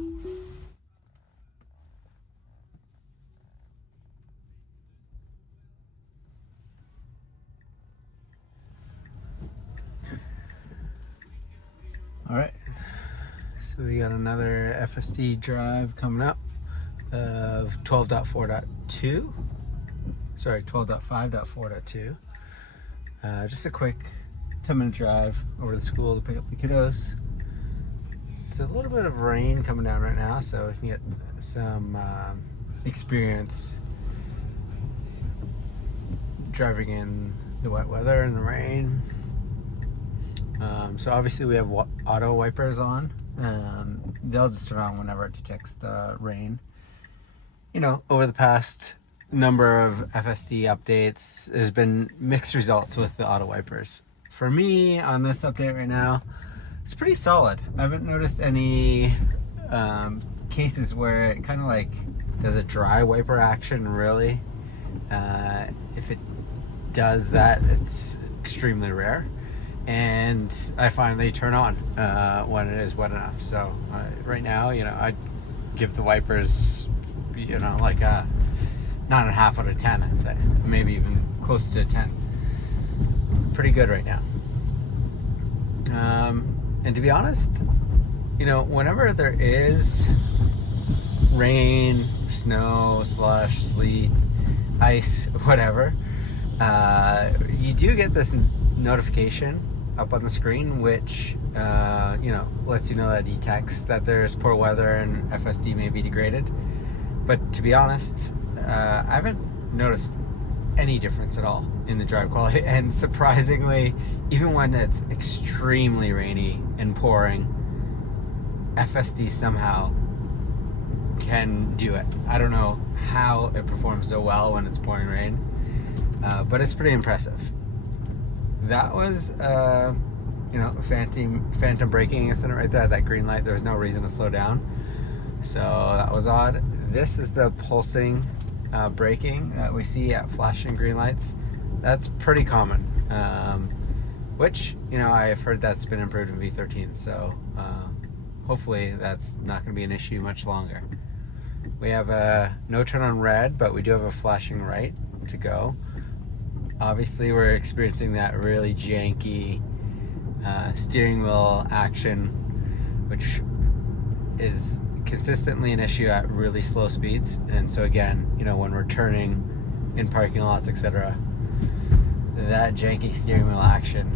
All right, so we got another FSD drive coming up of 12.4.2. Sorry, 12.5.4.2. Just a quick 10-minute drive over to the school to pick up the kiddos. It's a little bit of rain coming down right now, so we can get some experience driving in the wet weather and the rain. So obviously we have auto wipers on. They'll just turn on whenever it detects the rain. You know, over the past number of FSD updates, there's been mixed results with the auto wipers. For me, on this update right now, it's pretty solid. I haven't noticed any cases where it kind of like does a dry wiper action, really. If it does that, it's extremely rare. And I find they turn on when it is wet enough. So right now, you know, I'd give the wipers, you know, like a 9.5 out of 10, I'd say. Maybe even close to 10. Pretty good right now. And to be honest, you know, whenever there is rain, snow, slush, sleet, ice, whatever, you do get this notification up on the screen, which you know, lets you know that detects that there's poor weather and FSD may be degraded. But to be honest, I haven't noticed any difference at all in the drive quality, and surprisingly, even when it's extremely rainy and pouring, FSD somehow can do it. I don't know how it performs so well when it's pouring rain, but it's pretty impressive. That was you know, phantom braking incident right there. That green light, there was no reason to slow down, so that was odd. This is the pulsing braking that we see at flashing green lights. That's pretty common, which, you know, I've heard that's been improved in V13, so hopefully that's not going to be an issue much longer. We have a no turn on red, but we do have a flashing right to go. Obviously we're experiencing that really janky steering wheel action, which is consistently an issue at really slow speeds. And so again, you know, when we're turning in parking lots, etc., that janky steering wheel action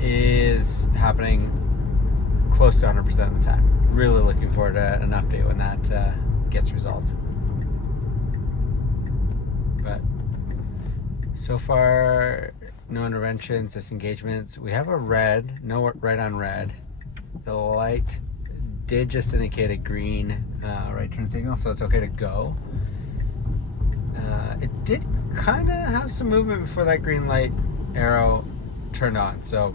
is happening close to 100% of the time. Really looking forward to an update when that gets resolved. But so far, no interventions, disengagements. We have a red, no right on red. The light did just indicate a green right turn signal, so it's okay to go. It did kind of have some movement before that green light arrow turned on, so,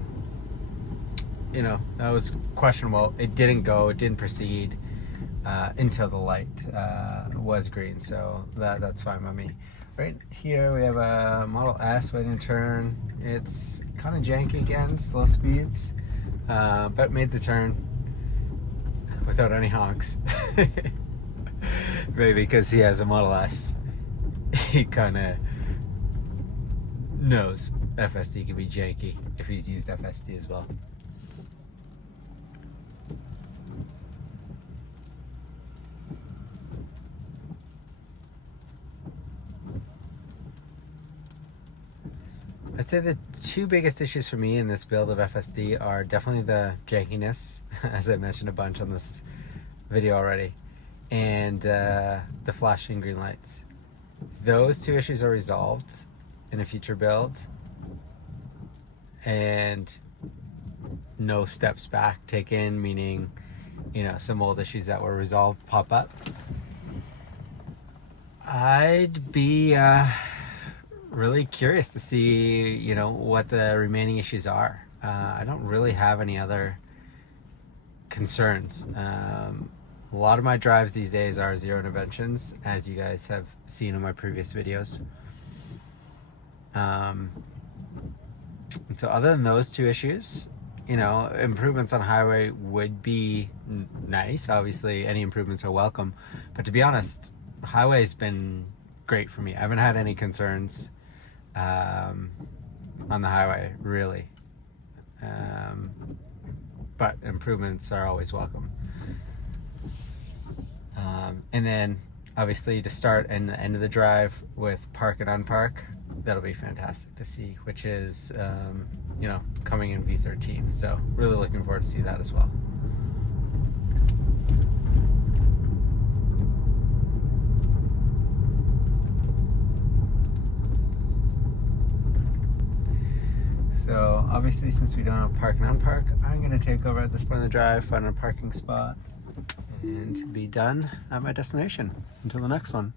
you know, that was questionable. It didn't go, it didn't proceed until the light was green, so that's fine by me. Right here we have a Model S waiting to turn. It's kind of janky again, slow speeds, but made the turn without any honks. Maybe because he has a Model S, he kind of knows FSD can be janky if he's used FSD as well. I'd say the two biggest issues for me in this build of FSD are definitely the jankiness, as I mentioned a bunch on this video already, and the flashing green lights. Those two issues are resolved in a future build, and no steps back taken, meaning, you know, some old issues that were resolved pop up. I'd be really curious to see, you know, what the remaining issues are. I don't really have any other concerns. A lot of my drives these days are zero interventions, as you guys have seen in my previous videos. And so other than those two issues, you know, improvements on highway would be nice. Obviously, any improvements are welcome. But to be honest, highway's been great for me. I haven't had any concerns on the highway, really. But improvements are always welcome. And then obviously to start and the end of the drive with park and unpark, that'll be fantastic to see, which is you know, coming in V13. So really looking forward to see that as well. So obviously, since we don't have park and unpark, I'm going to take over at this point of the drive, find a parking spot, and be done at my destination. Until the next one.